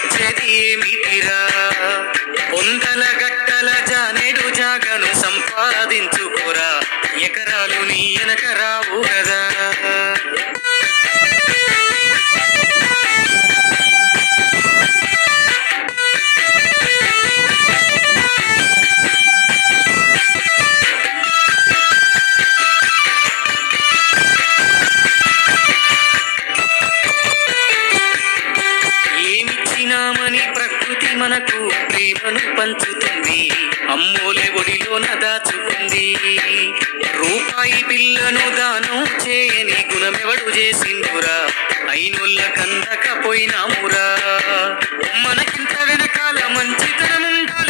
వచ్చేది ఏమిటిరా? వందల గట్టల జానేడు జాగను సంపాదించుకోరా, ఎకరాలు నీ వెనక రావు కదా. ఏమిచ్చినామని ప్రకృతి మనకు ప్రేమను పంచుతుంది, అమ్మోలే ఒడిలోన దాచుకుంది. రూపాయి పిల్లను దానం చేయని గుణమెవడు చేసిండురా, అయినోళ్ళ కందకపోయినామురా. మనకింత వెనకాల మంచితనం ఉండాలి.